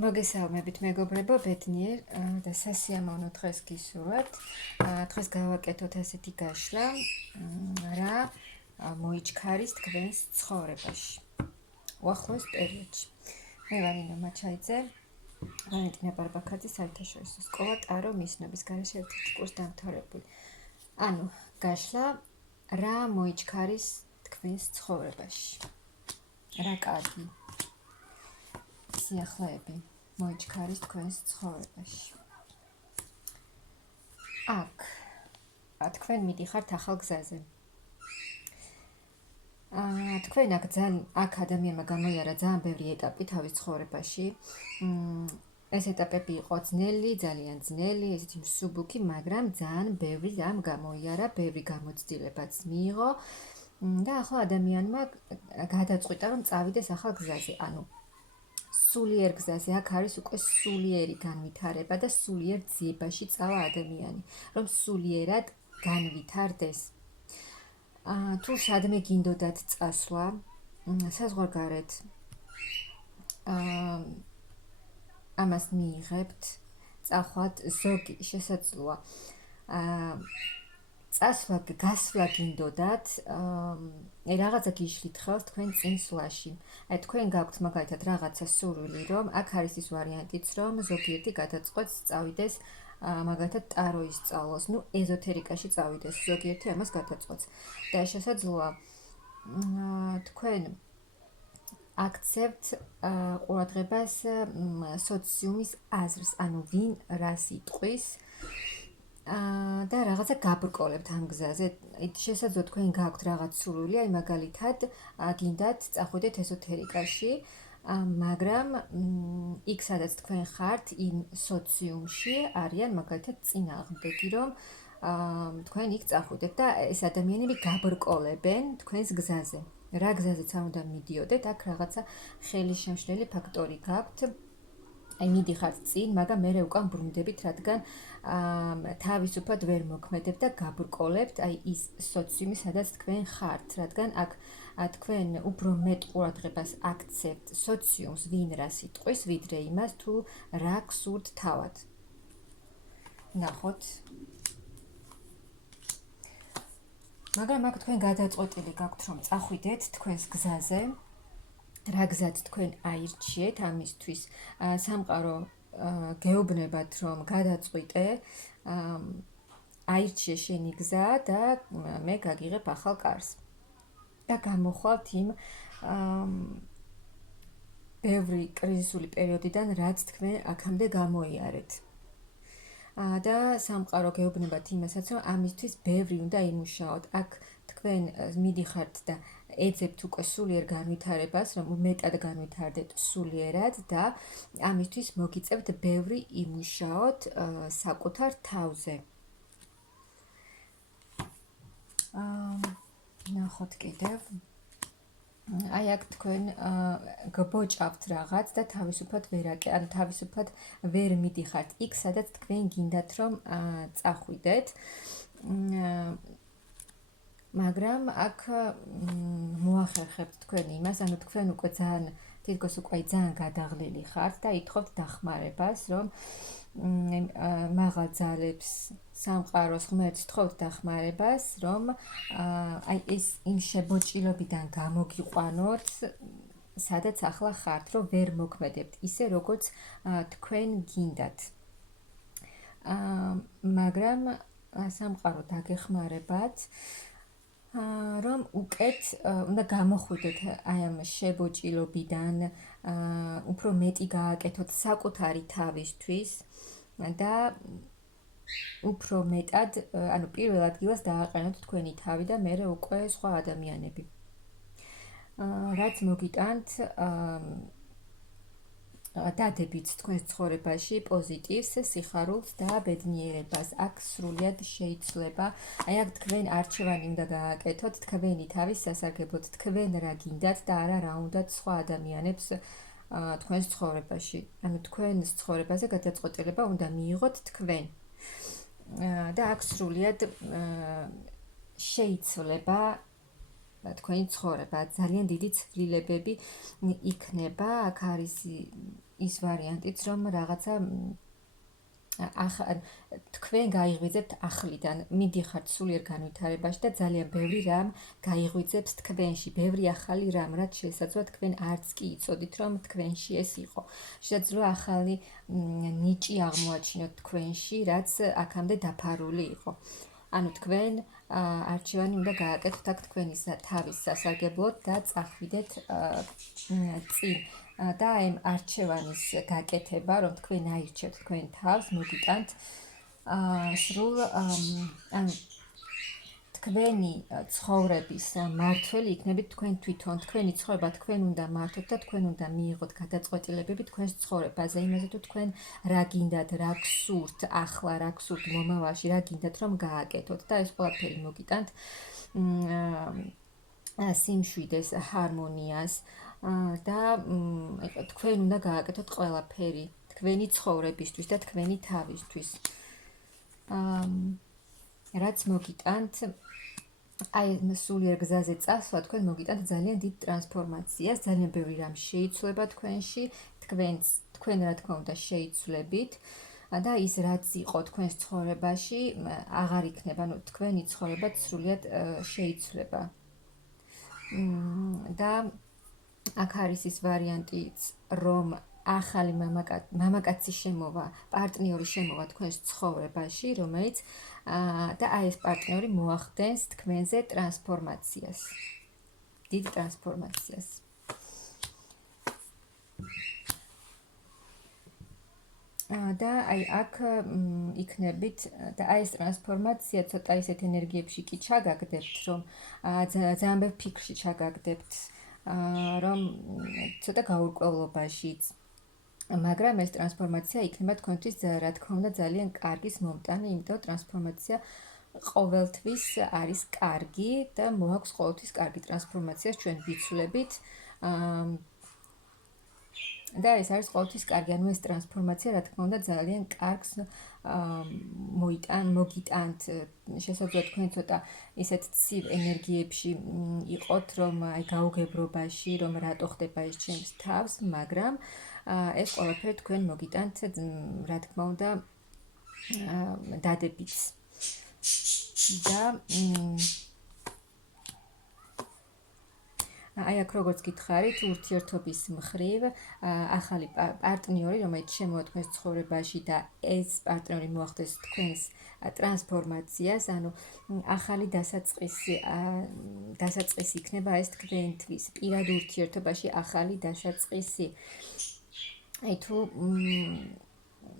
მოგესალმებით მეგობრებო, ბედნიერ და სასიამოვნო დღეს გისურვებთ. დღეს გავაკეთოთ ასეთი გაშლა, რა მოიჩქარის თქვენს ცხოვრებაში. უახლოეს პერიოდში. მე ვარ ნინო მაჩაიძე, ვალენტინა ბარბაქაძის საერთაშორისო სკოლა ტარო მისნობის გარეშე ერთ-ერთი კურსდამთავრებული. ანუ გაშლა, რა მოიჩქარის თქვენს ცხოვრებაში. რა კარგი სიახლეები მოიჩქარის თქვენს ცხოვრებაში. თქვენ მიდიხართ ახალ გზაზე. თქვენ აქ ადამიანმა გამოიარა ძალიან ბევრი ეტაპი თავის ცხოვრებაში. ეს ეტაპები იყო ძნელი, ძალიან ძნელი, ესეთი მსუბუქი, მაგრამ ძალიან ბევრი რამ გამოიარა, ბევრი გამოცდილებაც მიიღო და ახლა ადამიანმა გადაწყვიტა, რომ წავიდეს ახალ გზაზე. ანუ სულიერ გზაზე, აქ არის უკვე სულიერი განვითარება და სულიერ ძიებაში წავა ადამიანი, რომ სულიერად განვითარდეს. თუ სადმე გინდოდათ წასვლა, საზღვარგარეთ, ამას მიიღებთ, წახვათ, ზოგი შესაძლოა წასვლა, გასვლა გინდოდათ, რაღაცა გიშლით ხელს თქვენ წინსვლაში. თქვენ გაქვთ მაგალითად რაღაცა სურვილი, რომ აქ არის ის ვარიანტიც, რომ ზოგიერთი გადაწყვეტს წავიდეს მაგალითად ტარო ისწავლოს, ეზოთერიკაში წავიდეს, ზოგიერთი ამას გადაწყვეტს. და შესაძლოა თქვენ აქცევთ ყურადღებას სოციუმის აზრს, ანუ ვინ რას იტყვის და რაღაცა გაბრკოლებთ ამ გზაზე. შესაძლოა თქვენ გაქვთ რაღაც სურვილი, აი მაგალითად გინდათ წახვიდეთ ეზოთერიკაში, მაგრამ იქ სადაც თქვენ ხართ, იმ სოციუმში არიან მაგალითად წინააღმდეგი, რომ თქვენ იქ წახვიდეთ და ეს ადამიანები გაბრკოლებენ თქვენს გზაზე. რა გზაზეც არ უნდა მიდიოდეთ, აქ რაღაცა ხელისშემშლელი ფაქტორი გაქვთ. აი მიდიხართ წინ, მაგრამ მერე უკან ბრუნდებით, რადგან თავისუფლად ვერ მოქმედებთ და გაბრკოლებთ აი ის სოციუმი, სადაც თქვენ ხართ, რადგან აქ თქვენ უფრო მეტ ყურადღებას აქცევთ სოციუმს, ვინ რას იტყვის, ვიდრე იმას, თუ რა გსურთ თავად. ნახოთ. მაგრამ აქ თქვენ გადაწყვეტილი გაქვთ, რომ წახვიდეთ თქვენს გზაზე. რა გზად თქვენ აირჩიეთ ამისთვის, სამყარო გეუბნებათ, რომ გადაწყვიტე, აირჩიე შენი გზა და მე გაგიღებ ახალ კარს. და გამოხვალთ იმ ბევრი კრიზისული პერიოდიდან, რაც თქვენ აქამდე გამოიარეთ. და სამყარო გეუბნებათ იმასაც, რომ ამისთვის ბევრი უნდა იმუშაოთ. აქ თქვენ მიდიხართ და ეძებთ უკვე სულიერ განვითარებას, რომ მეტად განვითარდეთ სულიერად და ამისთვის მოგიწევთ ბევრი იმუშაოთ საკუთარ თავზე. ნახოთ კიდევ. აი აქ თქვენ გბოჭავთ რაღაც და თავისუფლად ანუ თავისუფლად ვერ მიდიხართ იქ, სადაც თქვენ გინდათ, რომ წახვიდეთ. მაგრამ აქ მოახერხებთ თქვენ იმას, ანუ თქვენ უკვე ძალიან თითქოს უკვე ძალიან გადაღლილი ხართ და ითხოვთ დახმარებას, რომ მაღალ ძალებს, სამყაროს ღმერთს თხოვთ დახმარებას, რომ აი ეს იმ შებოჭილობიდან გამოგიყვანოთ, სადაც ახლა ხართ, რომ ვერ მოქმედებთ ისე, როგორც თქვენ გინდათ. მაგრამ სამყარო დაგეხმარებათ, რომ უკეთ უნდა გამოხვიდეთ აი ამ შებოჭილობიდან, უფრო მეტი გააკეთოთ საკუთარი თავისთვის და უფრო მეტად, ანუ პირველ ადგილას დააყენოთ თქვენი თავი და მერე უკვე სხვა ადამიანები. რაც მოგიტანთ დადებით თქვენს ცხოვრებაში პოზიტივს, სიხარულს და ბედნიერებას. აქ სრულად შეიძლება, აი აქ თქვენ არჩევანი უნდა გააკეთოთ თქვენი თავის სასარგებლოდ, თქვენ რა გინდათ და არა რა უნდათ სხვა ადამიანებს თქვენს ცხოვრებაში. ანუ თქვენს ცხოვრებაზე გადაწყვეტილება უნდა მიიღოთ თქვენ. და აქ სრულად შეიძლება თქვენი ცხოვრება, ძალიან დიდი ცვლილებები იქნება. აქ არის ის ვარიანტიც, რომ რაღაცა თქვენ გაიღვიძებთ ახლიდან, მიდიხართ სულიერ განვითარებაში და ძალიან ბევრი რამ გაიღვიძებს თქვენში, ბევრი ახალი რამ, რაც შესაძლოა თქვენ არც კი იცოდით, რომ თქვენში ეს იყო. შესაძლოა ახალი ნიჭი აღმოაჩინოთ თქვენში, რაც აქამდე დაფარული იყო. ანუ თქვენ არჩევანი უნდა გააკეთოთ აქ თქვენი თავის სასარგებლოდ და წახვიდეთ წინ. და აი არჩევანის გაკეთება, რომ თქვენ აირჩევთ თქვენ თავს, მოგიტანთ სრულ ანუ თქვენი ცხოვრების მართველი იქნებით თქვენ თვითონ, თქვენი ცხოვრება თქვენ უნდა მართოთ და თქვენ უნდა მიიღოთ გადაწყვეტილებები თქვენს ცხოვრებაზე, იმაზე თუ თქვენ რა გინდათ, რა გსურთ ახლა, რა გსურთ მომავალში, რა გინდათ რომ გააკეთოთ და ეს ყველაფერი მოგიტანთ სიმშვიდეს, ჰარმონიას და თქვენ უნდა გააკეთოთ ყველაფერი თქვენი ცხოვრებისთვის და თქვენი თავისთვის. რაც მოგიტანთ აი სულიერ გზაზე წასვლა, თქვენ მოგიტანთ ძალიან დიდ ტრანსფორმაციას, ძალიან ბევრი რამ შეიცვლება თქვენში, თქვენ რა თქმა უნდა შეიცვლებით და ის რაც იყო თქვენს ცხოვრებაში, აღარ იქნება, ანუ თქვენი ცხოვრება სრულიად შეიცვლება. და აქ არის ის ვარიანტიც, რომ ახალი მამაკაცი შემოვა, პარტნიორი შემოვა თქვენს ცხოვრებაში, რომელიც და აი ეს პარტნიორი მოახდენს თქვენზე ტრანსფორმაციას. დიდ ტრანსფორმაციას. და აი აქ იქნებით და აი ეს ტრანსფორმაცია ცოტა ისეთ ენერგიებში კი ჩაგაგდებთ, რომ ძალიან ბევრ ფიქრში ჩაგაგდებთ, რომ ცოტა გაურკვევლობაშიც. მაგრამ ეს ტრანსფორმაცია იქნება თქვენთვის რა თქმა უნდა ძალიან კარგის მომტანი, იმიტომ ტრანსფორმაცია ყოველთვის არის კარგი და მოაქვს ყოველთვის კარგი ტრანსფორმაცია ჩვენ ვიცვლებით. და ეს არის ყოველთვის კარგი, ანუ ეს ტრანსფორმაცია რა თქმა უნდა ძალიან კარგს მოგიტანთ. შესაძლოა თქვენ ცოტა ისეთ ცივ ენერგიებში იყოთ, რომ აი გაუგებრობაში, რომ რატო ხდება ეს ჩემს თავს, მაგრამ ეს ყველაფერი თქვენ მოგიტანთ რა თქმა უნდა დადებით. და აი აქ როგორც გითხარით, ურთიერთობის მხრივ ახალი პარტნიორი, რომელიც შემოვა თქვენს ცხოვრებაში და ეს პარტნიორი მოახდენს თქვენს ტრანსფორმაციას, ანუ ახალი დასაწყისი იქნება ეს თქვენთვის, პირად ურთიერთობაში ახალი დასაწყისი. აი თუ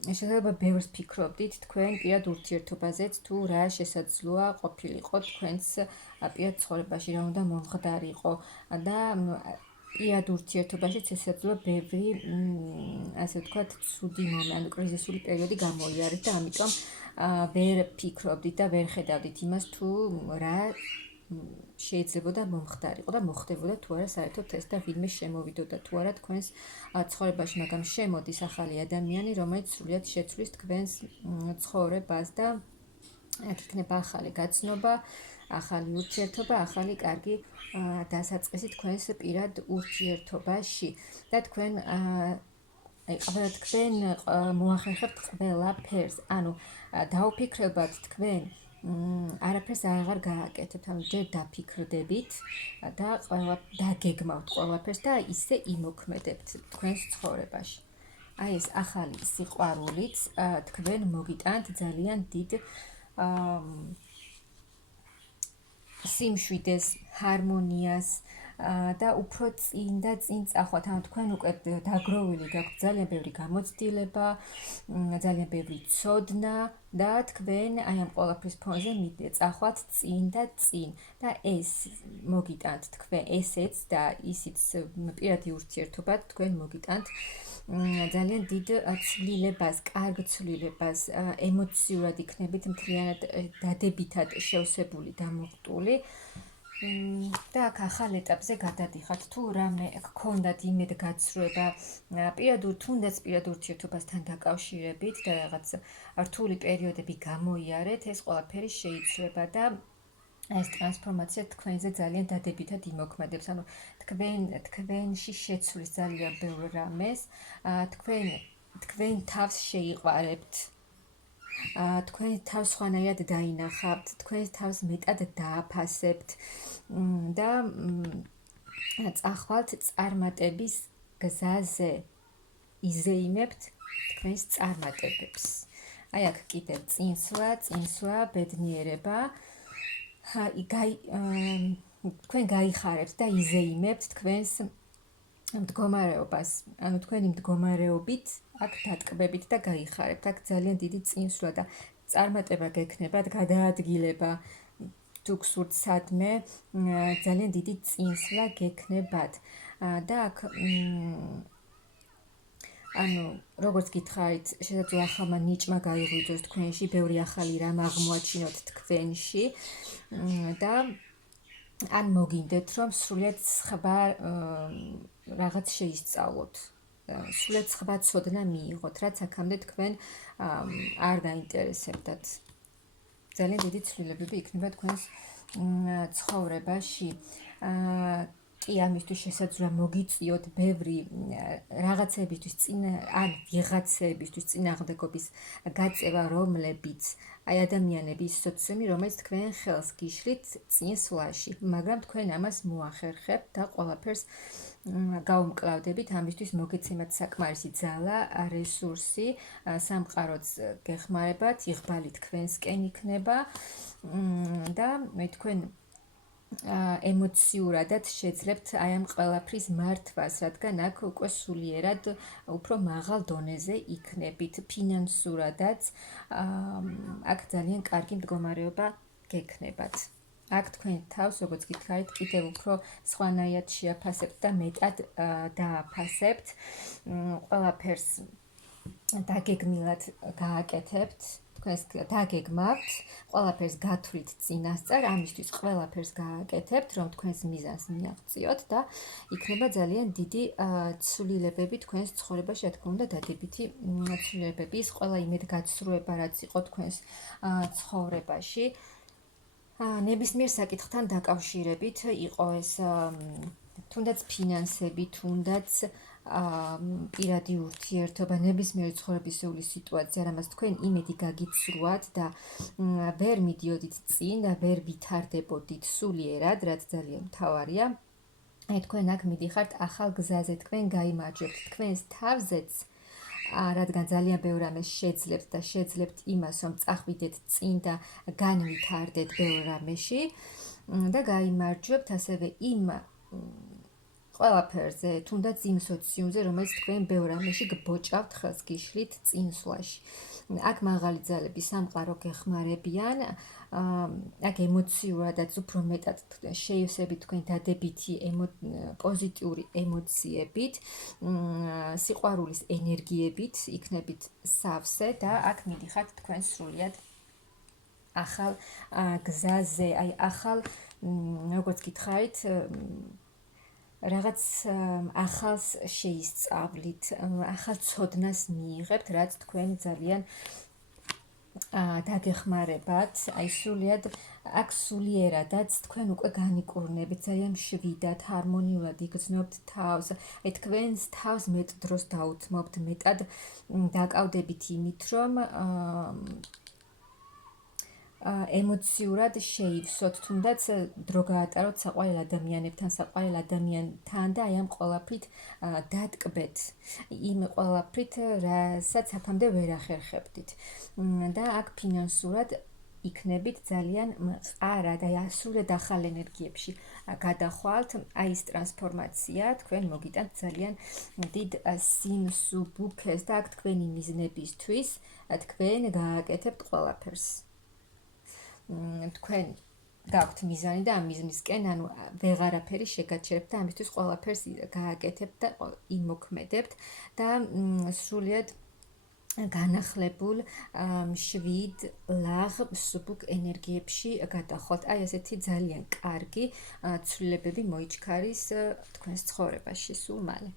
შესაძლოა ბევრს ფიქრობდით თქვენ პირად ურთიერთობაზეც, თუ რა შესაძლოა ყოფილიყო თქვენს პირად ცხოვრებაში, რა უნდა მომხდარიყო და პირად ურთიერთობაში შესაძლოა ბევრი ასე ვთქვათ, ცუდი ანუ კრიზისული პერიოდი გამოიარეთ და ამიტომ ვერ ფიქრობდით და ვერ ხედავდით იმას, თუ რა შეიძლებოდა მომხდარიყო და მოხდებოდა თუ არა საერთოდ ეს და ვინმე შემოვიდოდა თუ არა თქვენს ცხოვრებაში, მაგრამ შემოდის ახალი ადამიანი, რომელიც სრულიად შეცვლის თქვენს ცხოვრებას და აქ იქნება ახალი გაცნობა, ახალი ურთიერთობა, ახალი კარგი დასაწყისი თქვენს პირად ურთიერთობაში და თქვენ თქვენ მოახერხებთ ყველაფერს, ანუ დაუფიქრებად თქვენ არაფერს აღარ გააკეთებთ, ანუ ჯერ დაფიქრდებით და დაგეგმავთ ყველაფერს და ისე იმოქმედებთ თქვენს ცხოვრებაში. აი ეს ახალი სიყვარულიც თქვენ მოგიტანთ ძალიან დიდ სიმშვიდეს, ჰარმონიას და უფრო წინ და წინ წახვათ, ანუ თქვენ უკვე დაგროვილი გაქვთ ძალიან ბევრი გამოცდილება, ძალიან ბევრი ცოდნა და თქვენ აი ამ ყველაფრის ფონზე წახვათ წინ და წინ და ეს მოგიტანთ თქვენ ესეც და ისიც პირადი ურთიერთობად თქვენ მოგიტანთ ძალიან დიდ ცვლილებას, კარგ ცვლილებას, ემოციურად იქნებით მთლიანად დადებითად შევსებული, დამოხტული და აქ ახალ ეტაპზე გადადიხართ, თუ რამე გქონდათ იმედგაცრუება თუნდაც პირად ურთიერთობასთან დაკავშირებით და რაღაც რთული პერიოდები გამოიარეთ, ეს ყველაფერი შეიცვლება და ეს ტრანსფორმაცია თქვენზე ძალიან დადებითად იმოქმედებს. ანუ თქვენში შეცვლის ძალიან ბევრ რამეს, თქვენ თავს შეიყვარებთ, თქვენ თავს სხვანაირად დაინახავთ, თქვენ თავს მეტად დააფასებთ და წახვალთ წარმატების გზაზე, იზეიმებთ თქვენს წარმატებებს. აი აქ კიდევ წინსვლა, ბედნიერება. თქვენ გაიხარებთ და იზეიმებთ თქვენს მდგომარეობას, ანუ თქვენი მდგომარეობით აქ დატკბებით და გაიხარებთ. აქ ძალიან დიდი წინსვლა და წარმატება გექნებათ, გადაადგილება თუ გსურთ სადმე, ძალიან დიდი წინსვლა გექნებათ. და აქ ანუ როგორც გითხარით, შესაძლოა ახალმა ნიჭმა გაიღვიძოს თქვენში, ბევრი ახალი რამ აღმოაჩინოთ თქვენში და ან მოგინდეთ, რომ სრულიად სხვა რაღაც შეისწავლოთ. სრულიად სხვა ცოდნა მიიღოთ, რაც აქამდე თქვენ არ დაინტერესებდათ. ძალიან დიდი ცვლილებები იქნება თქვენს ცხოვრებაში. კი, ამისთვის შესაძლოა მოგიწიოთ ბევრი რაღაცებისთვის ან ვიღაცებისთვის წინააღმდეგობის გაწევა, რომლებიც აი ადამიანების სოციუმი, რომელიც თქვენ ხელს გიშლით წინსვლაში, მაგრამ თქვენ ამას მოახერხებთ და ყველაფერს გაუმკლავდებით, ამისთვის მოგეცემათ საკმარისი ძალა, რესურსი, სამყაროც გეხმარებათ, იღბალი თქვენსკენ იქნება და თქვენ ემოციურადაც შეძლებთ აი ამ ყველაფრის მართვას, რადგან აქ უკვე სულიერად უფრო მაღალ დონეზე იქნებით, ფინანსურადაც აქ ძალიან კარგი მდგომარეობა გექნებათ. აქ თქვენ თავს, როგორც გითხარით, კიდევ უფრო სხვანაირად შეაფასებთ და მეტად დააფასებთ, ყველაფერს დაგეგმილად გააკეთებთ, თქვენს დაგეგმავთ, ყველაფერს გათვლით წინასწარ, ამისთვის ყველაფერს გააკეთებთ, რომ თქვენს მიზანს მიაღწიოთ და იქნება ძალიან დიდი ცვლილებები თქვენს ცხოვრებაში, რა თქმა უნდა, დადებითი ცვლილებები, ის ყველა იმედგაცრუება, რაც იყო თქვენს ცხოვრებაში, ნებისმიერ საკითხთან დაკავშირებით, იყო ეს თუნდაც ფინანსები, თუნდაც პირადი ურთიერთობა, ნებისმიერი ცხოვრებისეული სიტუაცია, რამაც თქვენ იმედი გაგიცრუათ და ვერ მიდიოდით წინ და ვერ ვითარდებოდით სულიერად, რაც ძალიან მთავარია. აი თქვენ აქ მიდიხართ ახალ გზაზე, თქვენ გაიმარჯვებთ თქვენს თავზეც, რადგან ძალიან ბევრ რამეს შეძლებთ და შეძლებთ იმას, რომ წახვიდეთ წინ და განვითარდეთ ბევრ რამეში და გაიმარჯვებთ ასევე იმ ყველაფერზე, თუნდაც იმ სოციუმზე, რომელიც თქვენ ბევრ რამეში გბოჭავთ, ხელს გიშლით წინსვლაში. აქ მაღალი ძალები სამყარო გეხმარებიან, აქ ემოციურადაც უფრო მეტად შეივსებით თქვენ დადებითი პოზიტიური ემოციებით, სიყვარულის ენერგიებით იქნებით სავსე და აქ მიდიხართ თქვენ სრულიად ახალ გზაზე, აი ახალ, როგორც გითხარით, რაღაც ახალს შეისწავლით, ახალ ცოდნას მიიღებთ, რაც თქვენ ძალიან დაგეხმარებათ, აი სრულიად აქ სულიერადაც თქვენ უკვე განიკურნებით, ძალიან მშვიდად, ჰარმონიულად იგრძნობთ თავს, აი თქვენს თავს მეტ დროს დაუთმობთ, მეტად დაკავდებით იმით, რომ ემოციურად შეივსოთ, თუნდაც დრო გაატაროთ საყვარელ ადამიანებთან, საყვარელ ადამიანთან და აი ამ ყველაფრით დატკბეთ, იმ ყველაფრით, რასაც აქამდე ვერ ახერხებდით. და აქ ფინანსურად იქნებით ძალიან მყარად, აი სრულად ახალ ენერგიებში გადახვალთ, აი ეს ტრანსფორმაცია თქვენ მოგიტანთ ძალიან დიდ სიმსუბუქეს და აქ თქვენი მიზნებისთვის თქვენ გააკეთებთ ყველაფერს. თქვენ გაქვთ მიზანი და ამ მიზნისკენ, ანუ ვეღარაფერი შეგაჩერებთ და ამისთვის ყველაფერს გააკეთებთ და იმოქმედებთ და სრულიად განახლებულ მშვიდ, ლაღ, მსუბუქ ენერგიებში გადახვალთ. აი ესეთი ძალიან კარგი ცვლილებები მოიჩქარის თქვენს ცხოვრებაში სულ მალე.